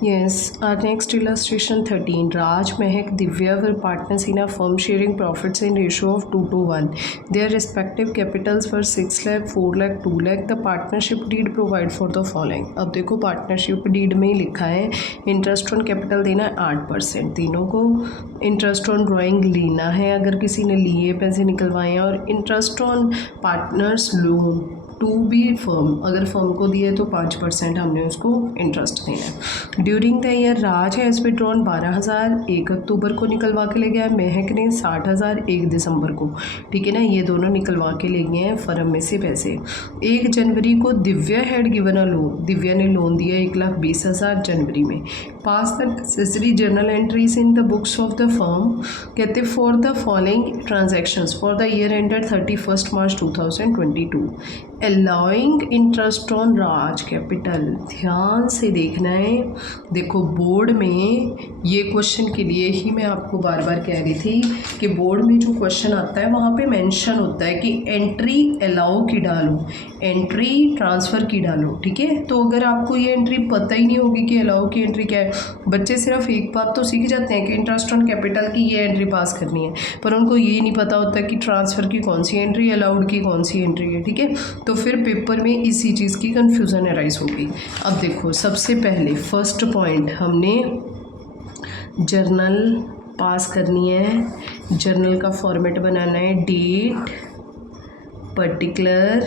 Yes, our next illustration 13. Raj, Mehak, Divya were partners in a firm sharing profits in ratio of 2 to 1. Their respective capitals were 6 lakh, 4 lakh, 2 lakh. The partnership deed provide for the following. अब देखो partnership deed में लिखा है interest on capital देना है 8%, तीनों को interest on drawing लेना है अगर किसी ने लिए पैसे निकलवाए हैं, और interest on partners loan to be firm, अगर फर्म को दिए तो 5% हमने उसको इंटरेस्ट देना है। During the year Raj has withdrawn 12,000 1 अक्टूबर को निकलवा के ले गया है, महक ने 60,000 1 दिसंबर को, ठीक है ना, ये दोनों निकलवा के ले गए हैं फर्म में से पैसे। 1 जनवरी को Divya had given a loan, Divya ने लोन दिया 1,20,000 जनवरी में। Pass the necessary journal entries in the books of the firm, कहते for the following transactions for the year ended 31 March 2022 allowing interest on Raj capital. ध्यान से देखना है, देखो बोर्ड में ये क्वेश्चन के लिए ही मैं आपको बार बार कह रही थी कि बोर्ड में जो क्वेश्चन आता है वहाँ पे मेंशन होता है कि एंट्री अलाउ की डालो, एंट्री ट्रांसफ़र की डालो, ठीक है। तो अगर आपको ये एंट्री पता ही नहीं होगी कि अलाउ की एंट्री क्या है, बच्चे सिर्फ एक बात तो सीख जाते हैं कि इंटरेस्ट ऑन कैपिटल की ये एंट्री पास करनी है, पर उनको ये नहीं पता होता कि ट्रांसफ़र की कौन सी एंट्री, अलाउड की कौन सी एंट्री है, ठीक है। तो फिर पेपर में इसी चीज़ की कन्फ्यूज़न अराइज होगी। अब देखो सबसे पहले फर्स्ट पॉइंट हमने जर्नल पास करनी है, जर्नल का फॉर्मेट बनाना है, date, particular,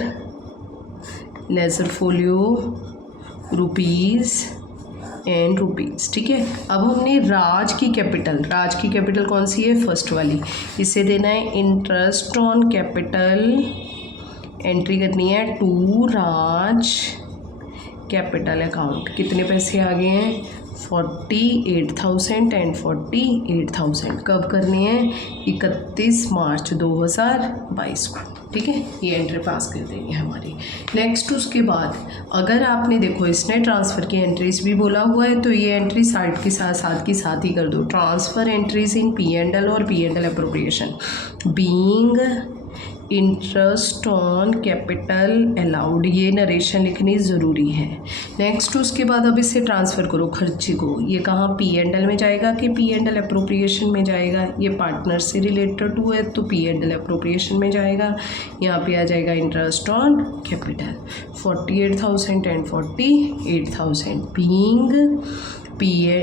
ledger folio, rupees and rupees, ठीक है। अब हमने राज की कैपिटल कौन सी है, फर्स्ट वाली, इसे देना है इंटरेस्ट ऑन कैपिटल, एंट्री करनी है टू राज कैपिटल अकाउंट। कितने पैसे आ गए हैं, 48,000 एंड 48,000। कब करनी है, 31 मार्च 2022 को, ठीक है। ये एंट्री पास कर देंगे हमारी। नेक्स्ट उसके बाद अगर आपने देखो इसने ट्रांसफ़र की एंट्रीज भी बोला हुआ है, तो ये एंट्री साइड के साथ ही कर दो। ट्रांसफ़र एंट्रीज इन P&L और P&L appropriation being interest on capital allowed, ये नरेशन लिखनी ज़रूरी है। नेक्स्ट उसके बाद अब इसे ट्रांसफ़र करो खर्चे को, ये कहाँ P&L में जाएगा कि P&L अप्रोप्रिएशन में जाएगा, ये पार्टनर से रिलेटेड टू है तो P&L अप्रोप्रिएशन में जाएगा। यहाँ पे आ जाएगा interest on capital 48,000 and 48,000 being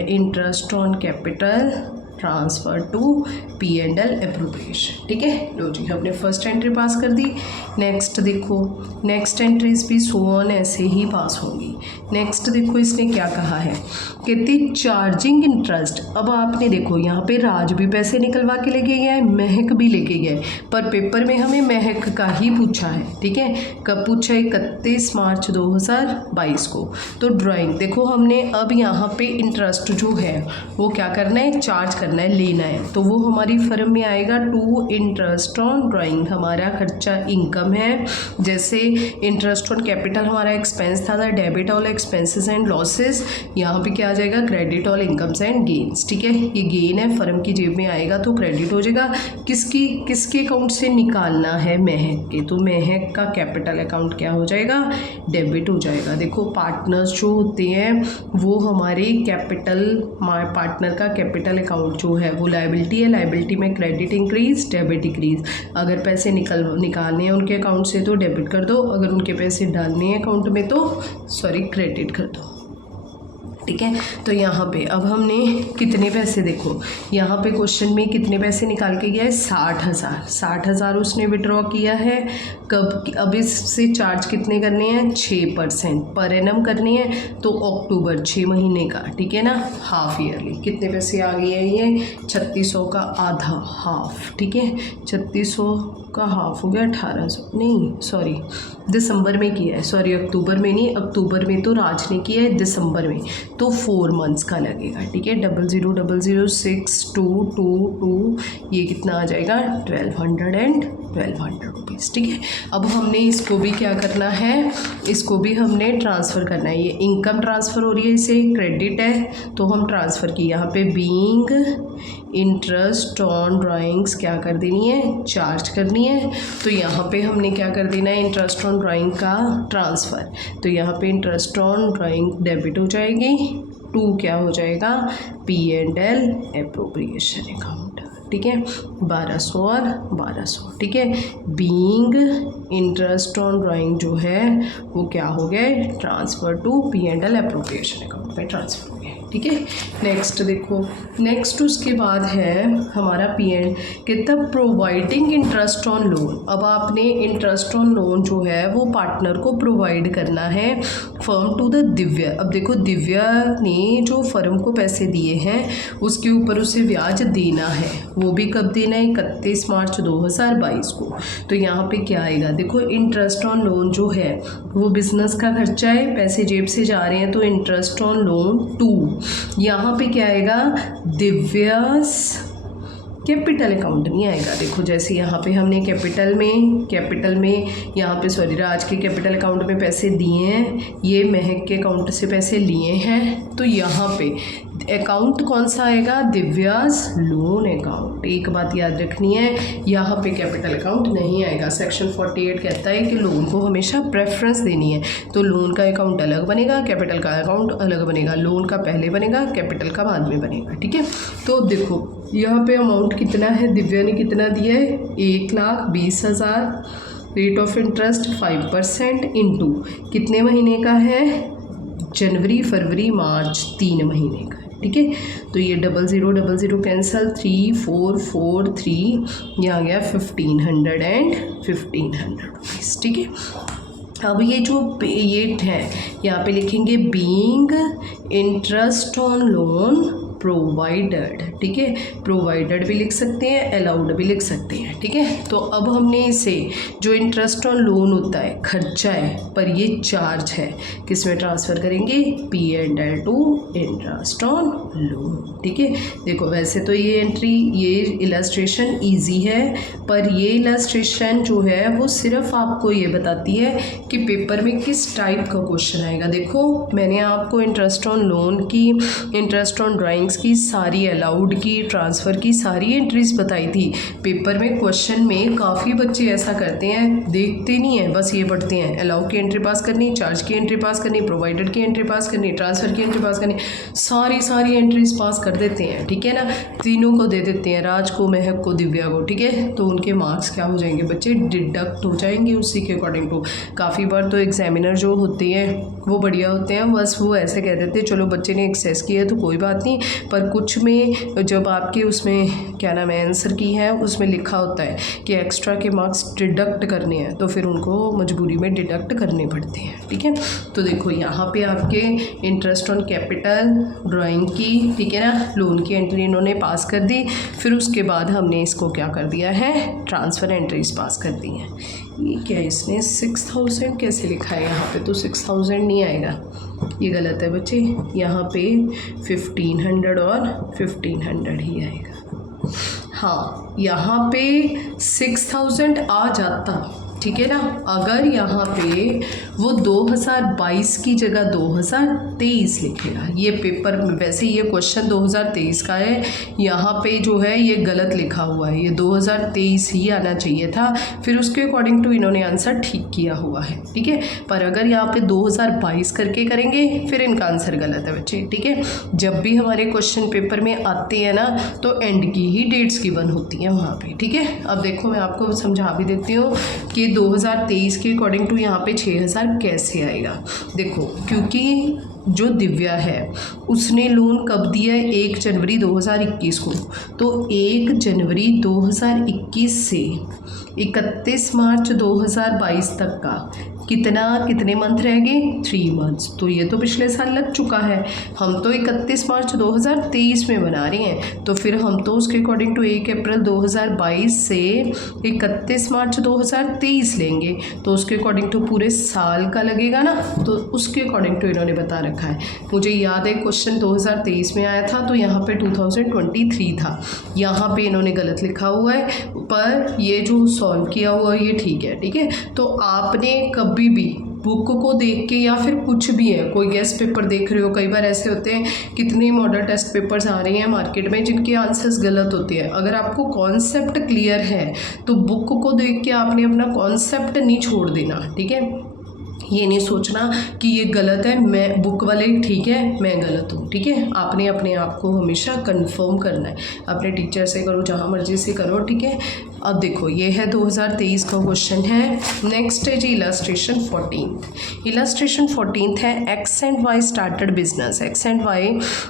interest on capital transfer to P&L appropriation, ठीक है। लो जी हमने फर्स्ट एंट्री पास कर दी। नेक्स्ट देखो नेक्स्ट एंट्रीज भी सो ऑन ऐसे ही पास होंगी। नेक्स्ट देखो इसने क्या कहा है, कहती चार्जिंग इंटरेस्ट। अब आपने देखो यहाँ पे राज भी पैसे निकलवा के लेके गया है, महक भी लेके गया है, पर पेपर में हमें महक का ही पूछा है, ठीक है। कब पूछा है, 31 मार्च 2022 को। तो ड्राइंग देखो हमने अब यहाँ पे इंटरेस्ट जो है वो क्या करना है, चार्ज करना है, लेना है, तो वो हमारी फर्म में आएगा टू इंटरेस्ट ऑन ड्राइंग। हमारा खर्चा इनकम है, जैसे इंटरेस्ट ऑन कैपिटल हमारा एक्सपेंस था, debit all expenses and losses, यहाँ पे क्या आ जाएगा, credit all incomes and gains, ठीक है। ये गेन है, फर्म की जेब में आएगा तो क्रेडिट हो जाएगा। किसके अकाउंट से निकालना है, महक के, तो महक का कैपिटल अकाउंट क्या हो जाएगा, डेबिट हो जाएगा। देखो पार्टनर्स जो होते हैं वो हमारे कैपिटल, पार्टनर का कैपिटल अकाउंट जो है वो लायबिलिटी है, लायबिलिटी में क्रेडिट इंक्रीज डेबिट डिक्रीज। अगर पैसे निकालने हैं उनके अकाउंट से तो डेबिट कर दो, अगर उनके पैसे डालने हैं अकाउंट में तो क्रेडिट कर दो, ठीक है। तो यहाँ पे अब हमने कितने पैसे, देखो यहाँ पे क्वेश्चन में कितने पैसे निकाल के गया है, 60,000 उसने विड्रॉ किया है। कब, अब इससे चार्ज कितने करने हैं, 6% पर एनम करनी है, तो अक्टूबर 6 महीने का, ठीक है ना, हाफ ईयरली। कितने पैसे आ गए हैं, ये 3600 का आधा, हाफ, ठीक है। 3600 का हाफ हो गया 1800, नहीं सॉरी दिसंबर में किया है, सॉरी अक्टूबर में नहीं, अक्टूबर में तो राज ने किया है, दिसंबर में तो 4 मंथ्स का लगेगा, ठीक है। 00006222, ये कितना आ जाएगा, 1200 रुपीज़, ठीक है। अब हमने इसको भी क्या करना है, इसको भी हमने ट्रांसफ़र करना है। ये इनकम ट्रांसफ़र हो रही है, इसे क्रेडिट है तो हम ट्रांसफ़र की, यहाँ पे बीइंग इंटरेस्ट ऑन ड्राइंग्स क्या कर देनी है, चार्ज करनी है। तो यहाँ पे हमने क्या कर देना है, इंटरेस्ट ऑन ड्राइंग का ट्रांसफ़र, तो यहाँ पे इंटरेस्ट ऑन ड्राइंग डेबिट हो जाएगी 2 क्या हो जाएगा, P&L एप्रोप्रिएशन अकाउंट, ठीक है, 1200 और 1200, ठीक है। बीइंग इंटरेस्ट ऑन ड्राइंग जो है वो क्या हो गए, transfer to P&L appropriation account में ट्रांसफ़र हो गए, ठीक है। नेक्स्ट देखो, नेक्स्ट उसके बाद है हमारा कितना, प्रोवाइडिंग इंटरेस्ट ऑन लोन। अब आपने इंटरेस्ट ऑन लोन जो है वो पार्टनर को प्रोवाइड करना है फर्म टू द दिव्या। अब देखो दिव्या ने जो फर्म को पैसे दिए हैं उसके ऊपर उसे ब्याज देना है, वो भी कब देना है, 31 मार्च 2022 को। तो यहाँ पे क्या आएगा, देखो इंटरेस्ट ऑन लोन जो है वो बिजनेस का खर्चा है, पैसे जेब से जा रहे हैं, तो इंटरेस्ट ऑन लोन 2। यहाँ पे क्या आएगा, दिव्यास कैपिटल अकाउंट नहीं आएगा। देखो जैसे यहाँ पे हमने कैपिटल में यहाँ पे सॉरी राज के कैपिटल अकाउंट में पैसे दिए हैं, ये महक के अकाउंट से पैसे लिए हैं, तो यहाँ पे अकाउंट कौन सा आएगा, दिव्यास लोन अकाउंट। एक बात याद रखनी है, यहाँ पे कैपिटल अकाउंट नहीं आएगा। सेक्शन 48 कहता है कि लोन को हमेशा प्रेफरेंस देनी है, तो लोन का अकाउंट अलग बनेगा, कैपिटल का अकाउंट अलग बनेगा, लोन का पहले बनेगा, कैपिटल का बाद में बनेगा, ठीक है। तो देखो यहाँ पे अमाउंट कितना है, दिव्या ने कितना दिया है, 1,20,000, रेट ऑफ इंटरेस्ट 5% इंटू कितने महीने का है, जनवरी फरवरी मार्च 3 महीने का, ठीक है। तो ये 0000 कैंसिल, 3443, यहाँ गया 1500 एंड 1500 रुपीज़, ठीक है। अब ये जो ये है यहाँ पे लिखेंगे being interest on loan provided, ठीक है, प्रोवाइडेड भी लिख सकते हैं, अलाउड भी लिख सकते हैं, ठीक है। तो अब हमने इसे जो इंटरेस्ट ऑन लोन होता है खर्चा है, पर ये चार्ज है, किस में ट्रांसफ़र करेंगे, P&L to interest on loan, ठीक है। देखो वैसे तो ये एंट्री, ये इलस्ट्रेशन इजी है, पर ये इलस्ट्रेशन जो है वो सिर्फ आपको ये बताती है कि पेपर में किस टाइप का क्वेश्चन आएगा। देखो मैंने आपको इंटरेस्ट ऑन लोन की, इंटरेस्ट ऑन ड्राइंग की सारी, अलाउड की, ट्रांसफ़र की सारी एंट्रीज बताई थी। पेपर में क्वेश्चन में काफ़ी बच्चे ऐसा करते हैं, देखते नहीं हैं, बस ये पढ़ते हैं, अलाउ की एंट्री पास करनी, चार्ज की एंट्री पास करनी, प्रोवाइडेड की एंट्री पास करनी, ट्रांसफ़र की एंट्री पास करनी, सारी एंट्रीज पास कर देते हैं, ठीक है ना। तीनों को दे देते हैं, राज को, महक को, दिव्या को, ठीक है। तो उनके मार्क्स क्या हो जाएंगे बच्चे, डिडक्ट हो जाएंगे उसी के अकॉर्डिंग टू। काफ़ी बार तो एग्जामिनर जो होते हैं वो बढ़िया होते हैं, बस वो ऐसे कह देते हैं चलो बच्चे ने एक्सेस किया तो कोई बात नहीं, पर कुछ में जब आपके उसमें क्या नाम है आंसर की है उसमें लिखा होता है कि एक्स्ट्रा के मार्क्स डिडक्ट करने हैं, तो फिर उनको मजबूरी में डिडक्ट करने पड़ते हैं, ठीक है। तो देखो यहाँ पे आपके इंटरेस्ट ऑन कैपिटल, ड्राइंग की, ठीक है ना, लोन की एंट्री इन्होंने पास कर दी, फिर उसके बाद हमने इसको क्या कर दिया है, ट्रांसफ़र एंट्रीज पास कर दी हैं। ये क्या इसने 6000 कैसे लिखा है, यहाँ पे तो 6000 नहीं आएगा, ये गलत है बच्चे, यहाँ पे 1500 और 1500 ही आएगा। हाँ यहाँ पे 6000 आ जाता, ठीक है ना, अगर यहाँ पे वो 2022 की जगह 2023 लिखेगा। ये पेपर में वैसे ये क्वेश्चन 2023 का है, यहाँ पे जो है ये गलत लिखा हुआ है, ये 2023 ही आना चाहिए था, फिर उसके अकॉर्डिंग टू इन्होंने आंसर ठीक किया हुआ है, ठीक है। पर अगर यहाँ पे 2022 करके करेंगे फिर इनका आंसर गलत है बच्चे, ठीक है। जब भी हमारे क्वेश्चन पेपर में आते हैं ना तो एंड की ही डेट्स गिवन होती हैं वहाँ पे, ठीक है। अब देखो मैं आपको समझा भी देती हूँ कि 2023 के अकॉर्डिंग टू यहाँ पे 6000 कैसे आएगा। देखो क्योंकि जो दिव्या है उसने लोन कब दिया है, 1 जनवरी 2021 को, तो 1 जनवरी 2021 से 31 मार्च 2022 तक का कितने मंथ रह गए, 3 मंथ्स। तो ये तो पिछले साल लग चुका है, हम तो 31 मार्च 2023 में बना रहे हैं, तो फिर हम तो उसके अकॉर्डिंग टू 1 अप्रैल 2022 से 31 मार्च 2023 लेंगे, तो उसके अकॉर्डिंग टू पूरे साल का लगेगा ना, तो उसके अकॉर्डिंग टू इन्होंने बता रखा है। मुझे याद है क्वेश्चन 2023 में आया था, तो यहाँ पे 2023 था, यहाँ पे इन्होंने गलत लिखा हुआ है, पर ये जो सॉल्व किया हुआ ये ठीक है, ठीक है। तो आपने कभी भी बुक को देख के या फिर कुछ भी है, कोई गेस्ट पेपर देख रहे हो, कई बार ऐसे होते हैं कितने मॉडल टेस्ट पेपर्स आ रहे हैं मार्केट में जिनके आंसर्स गलत होते हैं। अगर आपको कॉन्सेप्ट क्लियर है तो बुक को देख के आपने अपना कॉन्सेप्ट नहीं छोड़ देना, ठीक है। ये नहीं सोचना कि ये गलत है, मैं बुक वाले ठीक है मैं गलत हूँ, ठीक है। आपने अपने आप को हमेशा कंफर्म करना है, अपने टीचर से करो, जहाँ मर्जी से करो, ठीक है। अब देखो ये है 2023 का क्वेश्चन है। नेक्स्ट है जी इलस्ट्रेशन 14। इलस्ट्रेशन 14 है X and Y started business. X and Y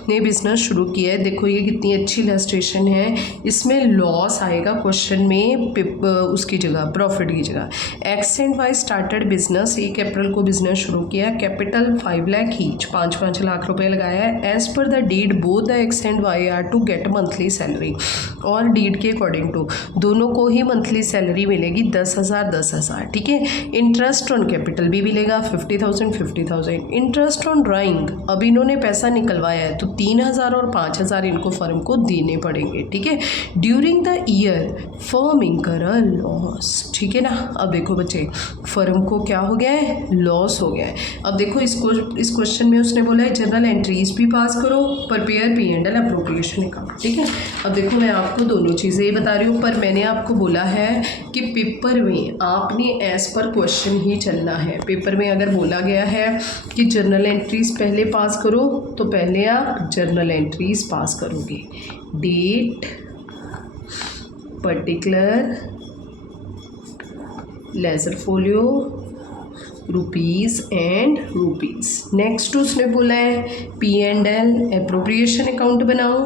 ने बिजनेस शुरू किया है। देखो ये कितनी अच्छी इलस्ट्रेशन है। इसमें लॉस आएगा क्वेश्चन में उसकी जगह, प्रॉफिट की जगह। X and Y started business, 1 अप्रैल को बिजनेस शुरू किया। कैपिटल 5 लाख ईच, 5-5 लाख रुपए लगाया है। As per the deed both the X and Y are to get monthly salary. और डीड के अकॉर्डिंग टू दोनों को ही मंथली सैलरी मिलेगी 10,000, ठीक है। इंटरेस्ट ऑन कैपिटल भी मिलेगा 50,000। इंटरेस्ट ऑन ड्राइंग, अब इन्होंने पैसा निकलवाया है तो 3,000 और 5,000 इनको फर्म को देने पड़ेंगे, ठीक है। ड्यूरिंग द ईयर फर्म इंकर अ लॉस, ठीक है ना। अब देखो बच्चे फर्म को क्या हो गया है, लॉस हो गया है। अब देखो इस क्वेश्चन में उसने बोला है जनरल एंट्रीज भी पास करो, प्रिपेयर P&L एप्रोप्रिएशन अकाउंट, ठीक है। अब देखो मैं आपको दोनों चीज़ें ही बता रही हूँ, पर मैंने आपको बोला है कि पेपर में आपने एज पर क्वेश्चन ही चलना है। पेपर में अगर बोला गया है कि जर्नल एंट्रीज पहले पास करो तो पहले आप जर्नल एंट्रीज पास करोगे। Date, particular, ledger folio, rupees and rupees. Next उसने बोला है P&L एप्रोप्रिएशन अकाउंट बनाओ,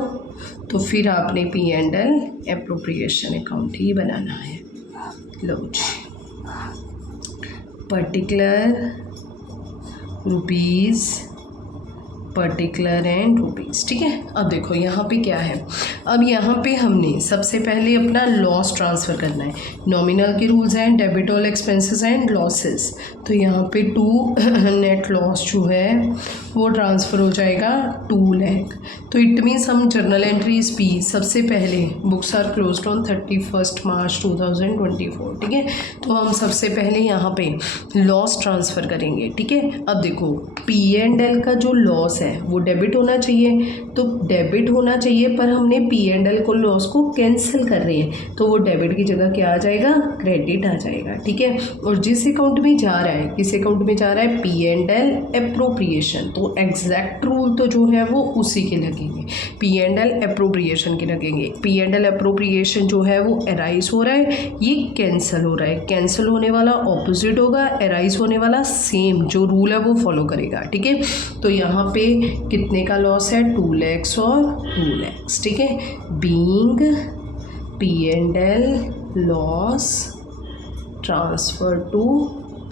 तो फिर आपने P&L एप्रोप्रिएशन अकाउंट ही बनाना है। लो जी, particular, rupees, particular and rupees, ठीक है। अब देखो यहाँ पे क्या है, अब यहाँ पे हमने सबसे पहले अपना लॉस ट्रांसफ़र करना है। नॉमिनल के रूल्स हैं, debit all expenses and losses. तो यहाँ पे 2 नेट लॉस जो है वो ट्रांसफ़र हो जाएगा 2 लाख। तो इट मीन्स हम जर्नल एंट्रीज पी सबसे पहले बुक्स आर क्लोज्ड ऑन 31 मार्च 2024, ठीक है। तो हम सबसे पहले यहाँ पे लॉस ट्रांसफ़र करेंगे, ठीक है। अब देखो P&L का जो लॉस है वो डेबिट होना चाहिए, तो डेबिट होना चाहिए, पर हमने P&L को लॉस को कैंसिल कर रहे हैं, तो वो डेबिट की जगह क्या आ जाएगा, क्रेडिट आ जाएगा, ठीक है। और जिस अकाउंट में जा रहा है, किस अकाउंट में जा रहा है, P&L एप्रोप्रिएशन, तो एग्जैक्ट रूल तो जो है वो उसी के लगेंगे, P&L एप्रोप्रिएशन के लगेंगे। P&L एप्रोप्रिएशन जो है वो एराइज हो रहा है, ये कैंसिल हो रहा है। कैंसिल होने वाला ऑपोजिट होगा, एराइज होने वाला सेम जो रूल है वो फॉलो करेगा, ठीक है। तो यहाँ पे कितने का लॉस है, 2 lakhs और 2 lakhs, ठीक है। Being P&L loss transfer to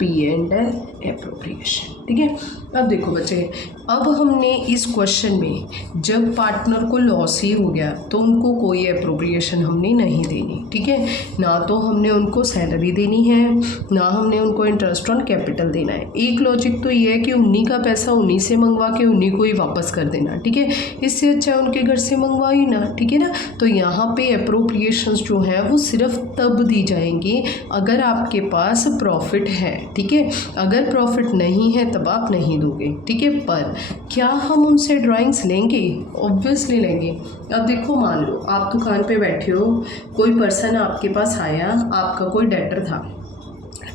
P&L appropriation, ठीक है। अब देखो बच्चे, अब हमने इस क्वेश्चन में जब पार्टनर को लॉस ही हो गया तो उनको कोई एप्रोप्रिएशन हमने नहीं देनी, ठीक है। ना तो हमने उनको सैलरी देनी है, ना हमने उनको इंटरेस्ट ऑन कैपिटल देना है। एक लॉजिक तो ये है कि उन्हीं का पैसा उन्हीं से मंगवा के उन्हीं को ही वापस कर देना, ठीक है। इससे अच्छा उनके घर से मंगवा ही ना, ठीक है ना। तो यहाँ पे एप्रोप्रिएशंस जो है वो सिर्फ तब दी जाएंगी अगर आपके पास प्रॉफिट है, ठीक है। अगर प्रॉफिट नहीं है तब आप नहीं दोगे, ठीक है। पर क्या हम उनसे ड्राइंग्स लेंगे, ऑब्वियसली लेंगे। अब देखो मान लो आप दुकान पे बैठे हो, कोई पर्सन आपके पास आया, आपका कोई डेटर था,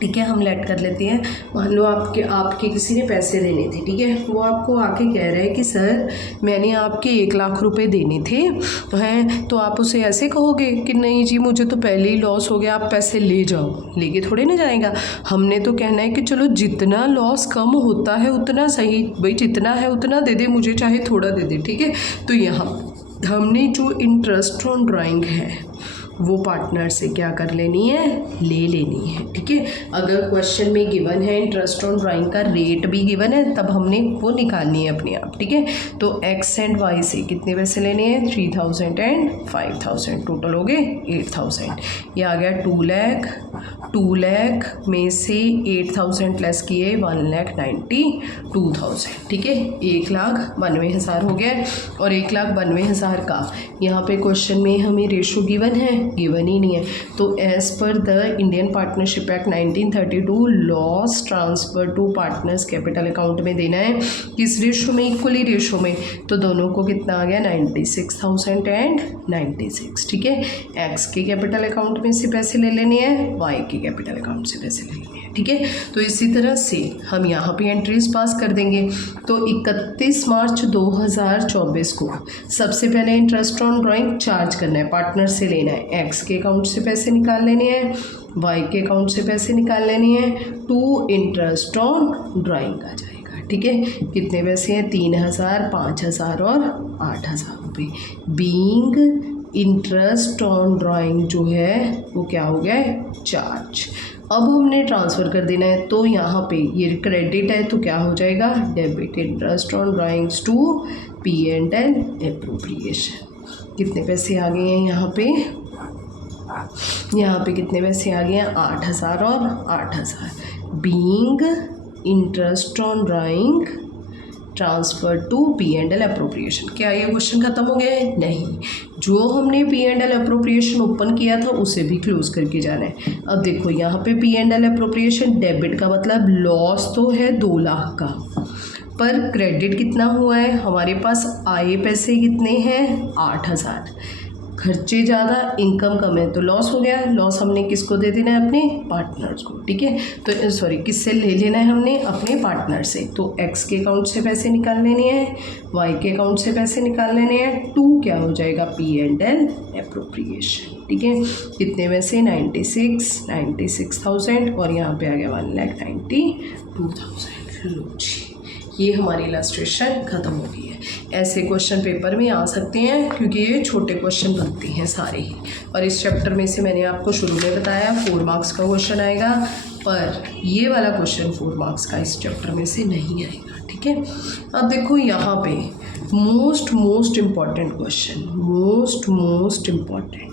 ठीक है, हम लेट कर लेते हैं। मान लो आपके किसी ने पैसे देने थे, ठीक है। वो आपको आके कह रहा है कि सर मैंने आपके 1 लाख रुपए देने थे हैं, तो आप उसे ऐसे कहोगे कि नहीं जी मुझे तो पहले ही लॉस हो गया, आप पैसे ले जाओ, लेके थोड़े ना जाएगा। हमने तो कहना है कि चलो जितना लॉस कम होता है उतना सही, भाई जितना है उतना दे दे, मुझे चाहे थोड़ा दे दे, ठीक है। तो यहाँ हमने जो इंटरेस्ट ऑन ड्राइंग है वो पार्टनर से क्या कर लेनी है, ले लेनी है, ठीक है। अगर क्वेश्चन में गिवन है इंटरेस्ट ऑन ड्राइंग का रेट भी गिवन है तब हमने वो निकालनी है अपने आप, ठीक है। तो एक्स एंड वाई से कितने पैसे लेने हैं, 3,000 एंड 5,000, टोटल हो गए 8,000। ये आ गया 2 लाख। 2 लाख में से 8,000 प्लस किए 1,92,000, ठीक है। 1,92,000 हो गया। और 1,92,000 का यहाँ पे क्वेश्चन में हमें रेशो गिवन है, गिवन ही नहीं है। तो as per the Indian partnership act 1932 loss transfer to partners capital account में देना है, किस रेशो में, इक्वली रेशो में। तो दोनों को कितना आ गया, 96,000 एंड 96, ठीक है। एक्स के कैपिटल अकाउंट में से पैसे ले लेने हैं, वाई के कैपिटल अकाउंट से पैसे ले लेने हैं। ठीक है। तो इसी तरह से हम यहाँ पे एंट्रीज पास कर देंगे। तो 31 मार्च 2024 को सबसे पहले इंटरेस्ट ऑन ड्राइंग चार्ज करना है, पार्टनर से लेना है, एक्स के अकाउंट से पैसे निकाल लेने हैं, वाई के अकाउंट से पैसे निकाल लेने हैं, टू इंटरेस्ट ऑन ड्राइंग आ जाएगा। ठीक है, कितने पैसे हैं? 3000, 5000 और 8000 रुपये। बीइंग इंटरेस्ट ऑन ड्राइंग जो है वो क्या हो गया है? चार्ज। अब हमने ट्रांसफ़र कर देना है, तो यहाँ पे ये क्रेडिट है तो क्या हो जाएगा? Debit. Interest on drawings to P&L appropriation. कितने पैसे आ गए हैं यहाँ पे? यहाँ पे कितने पैसे आ गए हैं? 8000 और 8000। Being interest on drawing transfer to P&L appropriation. क्या ये क्वेश्चन खत्म हो गया है? नहीं, जो हमने P&L अप्रोप्रिएशन ओपन किया था उसे भी क्लोज करके जाना है। अब देखो यहाँ पे P&L अप्रोप्रिएशन डेबिट का मतलब लॉस तो है 2 लाख का, पर क्रेडिट कितना हुआ है? हमारे पास आए पैसे कितने हैं? 8000। खर्चे ज़्यादा, इनकम कम है, तो लॉस हो गया। लॉस हमने किसको दे देना है? अपने पार्टनर्स को। ठीक है, तो सॉरी, किससे ले लेना है हमने? अपने पार्टनर से। तो एक्स के अकाउंट से पैसे निकाल लेने हैं, वाई के अकाउंट से पैसे निकाल लेने हैं, टू क्या हो जाएगा? P&L appropriation. ठीक है, कितने पैसे? 96,000 और यहाँ पे आ गया 1,92,000। लो जी, ये हमारी इलस्ट्रेशन ख़त्म हो गई है। ऐसे क्वेश्चन पेपर में आ सकते हैं क्योंकि ये छोटे क्वेश्चन बनते हैं सारे ही, और इस चैप्टर में से मैंने आपको शुरू में बताया 4 मार्क्स का क्वेश्चन आएगा, पर ये वाला क्वेश्चन 4 मार्क्स का इस चैप्टर में से नहीं आएगा। ठीक है, अब देखो यहाँ पे most important question, most important.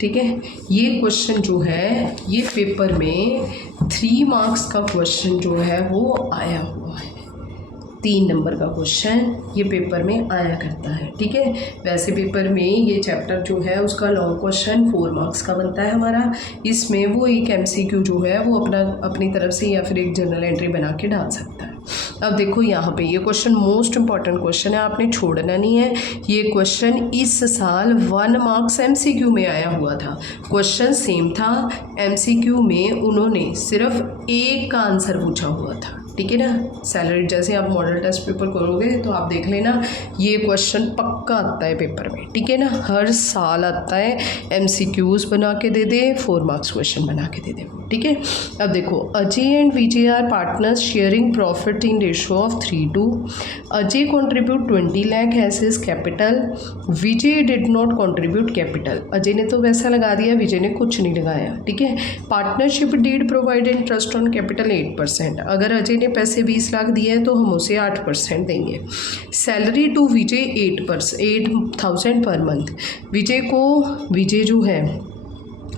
ठीक है, ये क्वेश्चन जो है ये पेपर में 3 मार्क्स का क्वेश्चन जो है वो आया हुआ है। 3 नंबर का क्वेश्चन ये पेपर में आया करता है। ठीक है, वैसे पेपर में ये चैप्टर जो है उसका लॉन्ग क्वेश्चन 4 मार्क्स का बनता है हमारा। इसमें वो एक MCQ जो है वो अपनी तरफ से या फिर एक जनरल एंट्री बना के डाल सकता है। अब देखो यहाँ पे ये क्वेश्चन मोस्ट इम्पॉर्टेंट क्वेश्चन है, आपने छोड़ना नहीं है। ये क्वेश्चन इस साल 1 मार्क्स MCQ में आया हुआ था। क्वेश्चन सेम था, MCQ में उन्होंने सिर्फ एक का आंसर पूछा हुआ था। ठीक है ना, सैलरी जैसे आप मॉडल टेस्ट पेपर करोगे तो आप देख लेना, ये क्वेश्चन पक्का आता है पेपर में। ठीक है ना, हर साल आता है, MCQs बना के दे दे, 4 मार्क्स क्वेश्चन बना के दे दे। ठीक है, अब देखो, Ajay and Vijay are partners sharing profit in ratio of 3:2। Ajay contribute 20 lakh as his capital, Vijay did not contribute capital. Ajay ने तो वैसा लगा दिया, विजय ने कुछ नहीं लगाया। ठीक है, partnership deed provide interest on capital 8%। अगर अजय ने पैसे 20 लाख दिए हैं तो हम उसे 8% देंगे। Salary to Vijay 8,000 per month. विजय जो है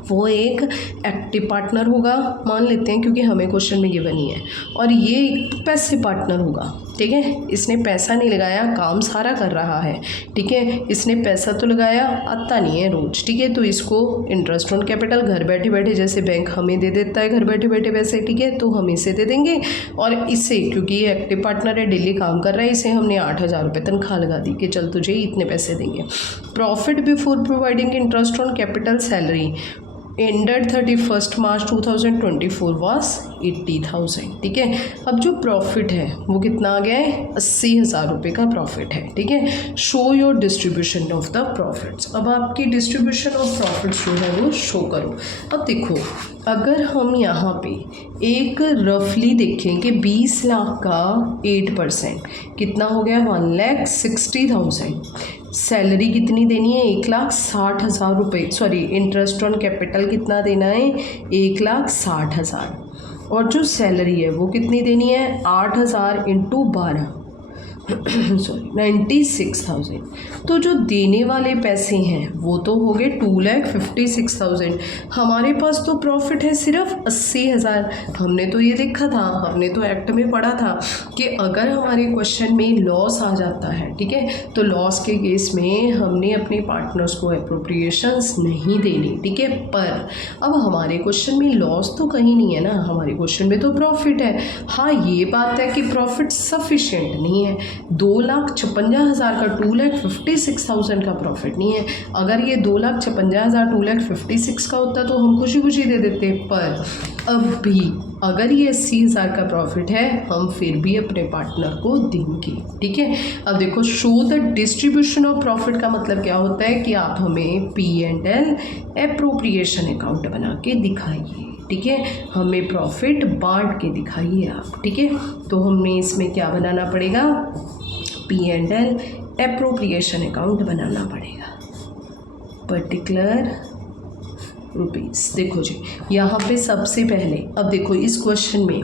वो एक एक्टिव पार्टनर होगा, मान लेते हैं क्योंकि हमें क्वेश्चन में गिवन ही है, और ये एक पैसिव पार्टनर होगा। ठीक है, इसने पैसा नहीं लगाया, काम सारा कर रहा है। ठीक है, इसने पैसा तो लगाया, आता नहीं है रोज। ठीक है, तो इसको इंटरेस्ट ऑन कैपिटल घर बैठे बैठे, जैसे बैंक हमें दे देता है घर बैठे बैठे पैसे, ठीक है, तो हम इसे दे देंगे। और इससे, क्योंकि ये एक्टिव पार्टनर है, डेली काम कर रहा है, इसे हमने 8000 रुपये तनख्वाह लगा दी कि चल तुझे इतने पैसे देंगे। Profit before providing interest on capital salary ended 31 March 2024 was 80,000। ठीक है, अब जो प्रॉफिट है वो कितना आ गया है? 80,000 रुपये का प्रॉफिट है। ठीक है, show your distribution of the profits. अब आपकी डिस्ट्रीब्यूशन ऑफ प्रॉफिट्स जो है वो शो करो। अब देखो, अगर हम यहाँ पे एक रफली देखें कि 20 लाख का 8% कितना हो गया? 1,60,000। सैलरी कितनी देनी है? 1,60,000 रुपये। सॉरी, इंटरेस्ट ऑन कैपिटल कितना देना है? 1,60,000। और जो सैलरी है वो कितनी देनी है? 8,000 इंटू 12 सॉरी 96,000। तो जो देने वाले पैसे हैं वो तो हो गए 2,56,000। हमारे पास तो प्रॉफिट है सिर्फ 80,000। हमने तो ये देखा था, हमने तो एक्ट में पढ़ा था कि अगर हमारे क्वेश्चन में लॉस आ जाता है, ठीक है, तो लॉस के केस में हमने अपने पार्टनर्स को एप्रोप्रिएशंस नहीं देनी। ठीक है, पर अब हमारे क्वेश्चन में लॉस तो कहीं नहीं है ना, हमारे क्वेश्चन में तो प्रॉफिट है। हाँ, ये बात है कि प्रॉफिट सफिशिएंट नहीं है। 2,56,000 का 2,56,000 का प्रॉफिट नहीं है। अगर ये 2,56,000 2,56,000 का होता तो हम खुशी खुशी दे देते, पर अब भी अगर ये 80,000 का प्रॉफिट है हम फिर भी अपने पार्टनर को देंगे, ठीक है। अब देखो show the distribution of profit का मतलब क्या होता है कि आप हमें P&L एप्रोप्रिएशन अकाउंट बना के दिखाइए, ठीक है। हमें प्रॉफिट बांट के दिखाइए आप, ठीक है। तो हमें इसमें क्या बनाना पड़ेगा, P&L एप्रोप्रिएशन अकाउंट बनाना पड़ेगा, पर्टिकुलर रुपीज़। देखो जी यहाँ पे सबसे पहले, अब देखो इस क्वेश्चन में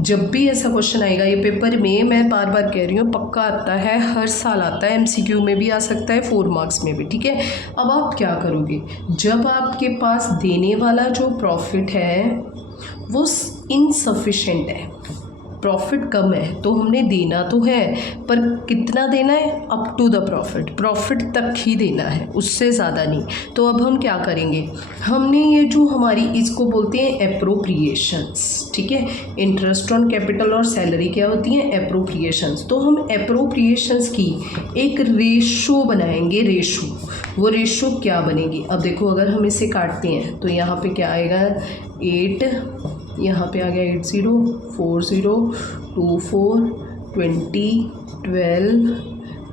जब भी ऐसा क्वेश्चन आएगा, ये पेपर में मैं बार बार कह रही हूँ पक्का आता है, हर साल आता है, MCQ में भी आ सकता है, 4 मार्क्स में भी, ठीक है। अब आप क्या करोगे, जब आपके पास देने वाला जो प्रॉफिट है वो इनसफिशेंट है, प्रॉफिट कम है, तो हमने देना तो है पर कितना देना है, अप टू द प्रॉफिट तक ही देना है, उससे ज़्यादा नहीं। तो अब हम क्या करेंगे, हमने ये जो हमारी इसको बोलते हैं एप्रोप्रिएशंस, ठीक है। इंटरेस्ट ऑन कैपिटल और सैलरी क्या होती हैं, एप्रोप्रिएशंस। तो हम एप्रोप्रिएशंस की एक रेशो बनाएंगे, वो रेशो क्या बनेगी, अब देखो अगर हम इसे काटते हैं तो यहाँ पे क्या आएगा, 8, यहाँ पे आ गया 80, 40, 24, 20, 12,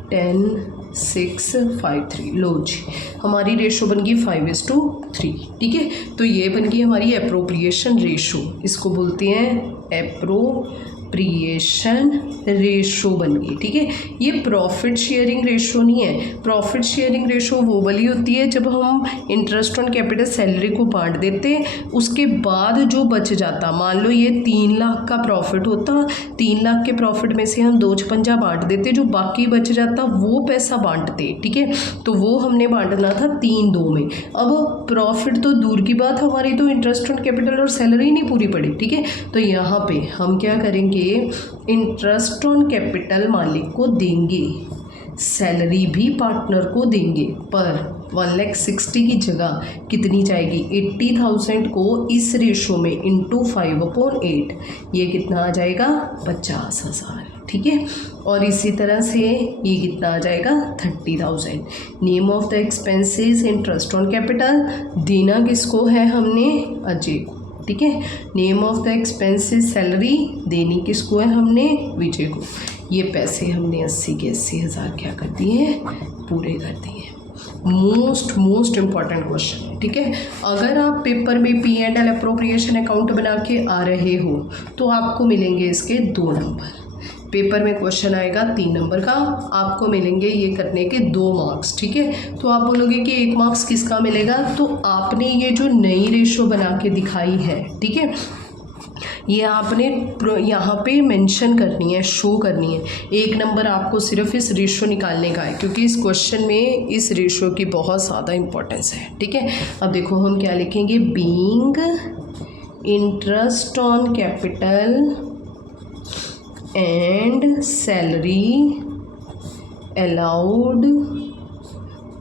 10, 6, 5, 3। लो जी हमारी रेशो बन गई 5:3, ठीक है। तो ये बन गई हमारी एप्रोप्रिएशन रेशो, इसको बोलते हैं एप्रोप्रिएशन रेशो बन गई, ठीक है। ये प्रॉफिट शेयरिंग रेशो नहीं है, प्रॉफिट शेयरिंग रेशो वो वाली होती है जब हम इंटरेस्ट ऑन कैपिटल सैलरी को बांट देते, उसके बाद जो बच जाता, मान लो ये 3 लाख का प्रॉफिट होता, 3 लाख के प्रॉफिट में से हम 2/5 बांट देते, जो बाकी बच जाता वो पैसा बांटते, ठीक है। तो वो हमने बांटना था 3/2 में। अब प्रॉफिट तो दूर की बात, हमारी तो इंटरेस्ट ऑन कैपिटल और सैलरी नहीं पूरी पड़ी, ठीक है। तो यहाँ पे हम क्या करेंगे, इंटरेस्ट ऑन कैपिटल मालिक को देंगे, सैलरी भी पार्टनर को देंगे, पर 1,60,000 की जगह कितनी जाएगी, 80,000 को इस रेशो में इंटू 5/8, ये कितना आ जाएगा, 50,000, ठीक है। और इसी तरह से ये कितना आ जाएगा, 30,000। Name of the expenses interest on capital, देना किसको है हमने, अजय को, ठीक है। Name of the expenses salary, देनी किसको है हमने, विजय को। ये पैसे हमने 80 के 80,000 क्या कर दिए, पूरे कर दिए। मोस्ट इम्पॉर्टेंट क्वेश्चन है, ठीक है। अगर आप पेपर में P&L एप्रोप्रिएशन अकाउंट बना के आ रहे हो तो आपको मिलेंगे इसके 2 नंबर। पेपर में क्वेश्चन आएगा 3 नंबर का, आपको मिलेंगे ये करने के 2 मार्क्स, ठीक है। तो आप बोलोगे कि 1 मार्क्स किसका मिलेगा, तो आपने ये जो नई रेशो बना के दिखाई है, ठीक है, ये आपने यहाँ पे मेंशन करनी है, शो करनी है। 1 नंबर आपको सिर्फ इस रेशो निकालने का है, क्योंकि इस क्वेश्चन में इस रेशो की बहुत ज़्यादा इंपॉर्टेंस है, ठीक है। अब देखो हम क्या लिखेंगे, being interest on capital and salary allowed,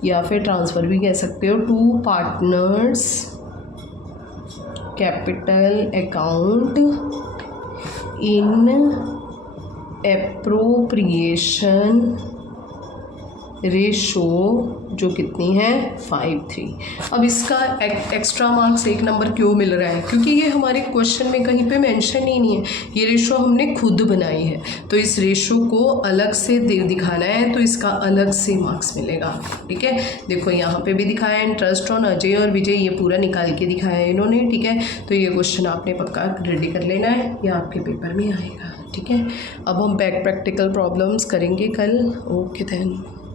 या फिर ट्रांसफ़र भी कह सकते हो, to partners capital account in appropriation ratio, जो कितनी है, 5:3। अब इसका एक्स्ट्रा मार्क्स 1 नंबर क्यों मिल रहा है, क्योंकि ये हमारे क्वेश्चन में कहीं पे मेंशन ही नहीं है, ये रेशो हमने खुद बनाई है, तो इस रेशो को अलग से दिखाना है, तो इसका अलग से मार्क्स मिलेगा, ठीक है। देखो यहाँ पे भी दिखाया है, इंटरेस्ट ऑन अजय और विजय, ये पूरा निकाल के दिखाया है इन्होंने, ठीक है। तो ये क्वेश्चन आपने पक्का रेडी कर लेना है, ये आपके पेपर में आएगा, ठीक है। अब हम बैक प्रैक्टिकल प्रॉब्लम्स करेंगे कल। Okay then.